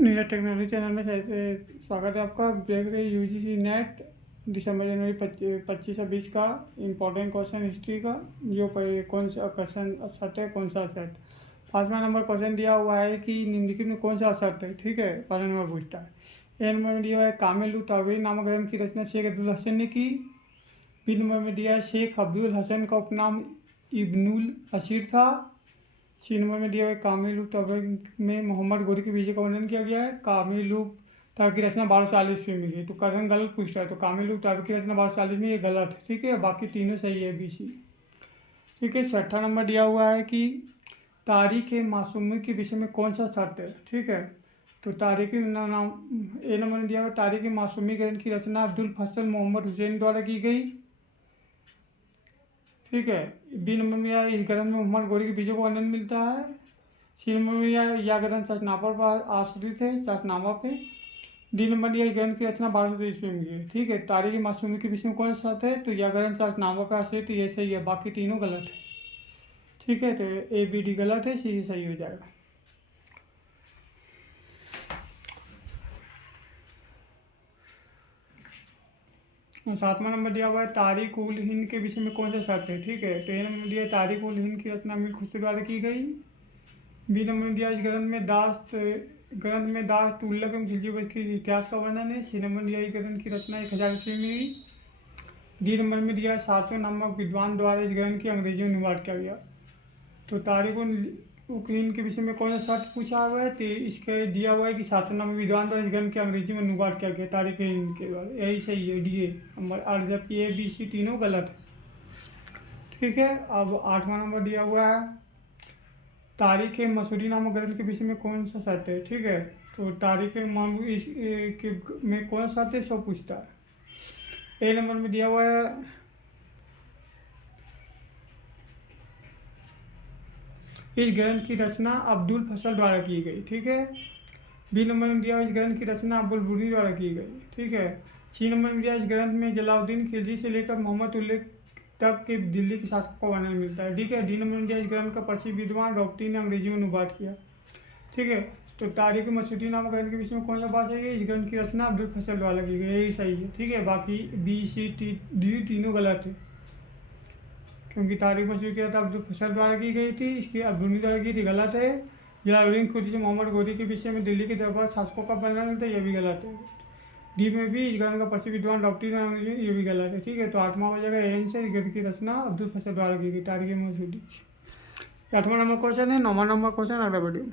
Neeraj technology channel में स्वागत है आपका। देख रहे यूजीसी नेट दिसंबर जनवरी 25 से 20 का इम्पोर्टेंट क्वेश्चन हिस्ट्री का। जो कौन सा क्वेश्चन असत है, कौन सा असत। 5वां नंबर क्वेश्चन दिया हुआ है कि निम्नलिखित में कौन सा असत है। ठीक है, 5वां नंबर पूछता है। ए नंबर में दिया हुआ है कामिल ताबी नामक ग्रंथ की रचना शेख अब्दुल हसन ने की। बी नंबर में दिया है शेख अब्दुल हसन का उपनाम इब्नुल असीर था। सी नंबर में दिया हुआ है कामिल तबक में मोहम्मद गोरी के विजय का वर्णन किया गया है। कामिल तब की रचना 1240 ईस्वी में की। तो कथन गलत पूछ रहा है, तो कामिल तब की रचना 1240 में, ये गलत है। ठीक है, बाकी तीनों सही है, BC। ठीक है, 6ठा नंबर दिया हुआ है कि तारीख मासूमी के विषय में कौन सा सत्य है। ठीक है, तो तारीख नाम ए नंबर में दिया हुआ तारीख मासूमी ग्रंथ की रचना अब्दुल फजल मोहम्मद हुसैन द्वारा की गई। ठीक है, बी नंबर में इस ग्रंथ में मोहम्मद गोरी के बीजों का वर्णन मिलता है। सी नंबर में यह ग्रंथ चाशनामा पर आश्रित है, चाशनामा पे। डी नंबर इस ग्रंथ की रचना 1200 ईस्वी में की है। ठीक है, तारीख मासूमी के विषय में कौन सा है, तो यह ग्रंथ चाशनामा पर आश्रित, ये सही है, बाकी तीनों गलत है। ठीक है, तो ABD गलत है, C सही हो जाएगा। और 7वां नंबर दिया हुआ है तारीख उल हिंद के विषय में कौन सा सत्य है। ठीक है, तो ए नंबर दिया तारीख उल हिंद की रचना अमीर खुसरो द्वारा की गई। बी नंबर दिया इस ग्रंथ में दास तुल्लक एवं खिलजी वंश के इतिहास का वर्णन है। सी नंबर दिया इस ग्रंथ की रचना 1000 ईस्वी में हुई। डी नंबर में दिया सातवें नामक विद्वान द्वारा इस ग्रंथ की अंग्रेजी में अनुवाद किया गया। तो तारीख उल हिंद के विषय में कौन सा सत्य पूछा हुआ है, तो इसके दिया हुआ है कि सातवें नामक विद्वान द्वारा इस ग्रंथ की अंग्रेजी में अनुवाद किया गया तारीख हिंद के द्वारा, यही सही है, DA नंबर। और जबकि ABC तीनों गलत है। ठीक है, अब 8वां नंबर दिया हुआ है तारीख मसूरी नामक ग्रंथ के विषय में कौन सा सत्य है। ठीक है, तो तारीख में कौन सा सत्य सब पूछता है। ए नंबर में दिया हुआ है इस ग्रंथ की रचना अब्दुल फजल द्वारा की गई। ठीक है, बी नंबर में दिया इस ग्रंथ की रचना अब्दुल बुरी द्वारा की गई। ठीक है, सी नंबर में दिया इस ग्रंथ में जलाउद्दीन खिलजी से लेकर मोहम्मद उल्लेख तक के दिल्ली के शासकों का वर्णन मिलता है। ठीक है, डी नंबर में दिया इस ग्रंथ का प्रसिद्ध विद्वान रॉबर्टी ने अंग्रेजी में अनुवाद किया। ठीक है, तो तारीख मसूरी नामक ग्रंथ के विषय में कौन सा बात है, इस ग्रंथ की रचना अब्दुल फजल द्वारा की गई, यही सही है। ठीक है, बाकी BCD तीनों गलत है, क्योंकि तारीख मसूरी की रचना अब्दुल फजल द्वारा की गई थी, इसकी अब्दुल द्वारा की थी, गलत है। जलालुद्दीन खिलजी मोहम्मद गोरी के विषय में दिल्ली के दरबार शासकों का वर्णन मिलता है, यह भी गलत है। डी में भी इस ग्रंथ का प्रसिद्ध विद्वान डॉक्टर ने, ये भी गलत है। ठीक है, तो 8वां हो जाएगा एन से। इस ग्रंथ की रचना अब्दुल फजल द्वारा की गई तारीख मसूरी। 8वां नंबर क्वेश्चन है। 9वां नंबर क्वेश्चन अगला वीडियो में।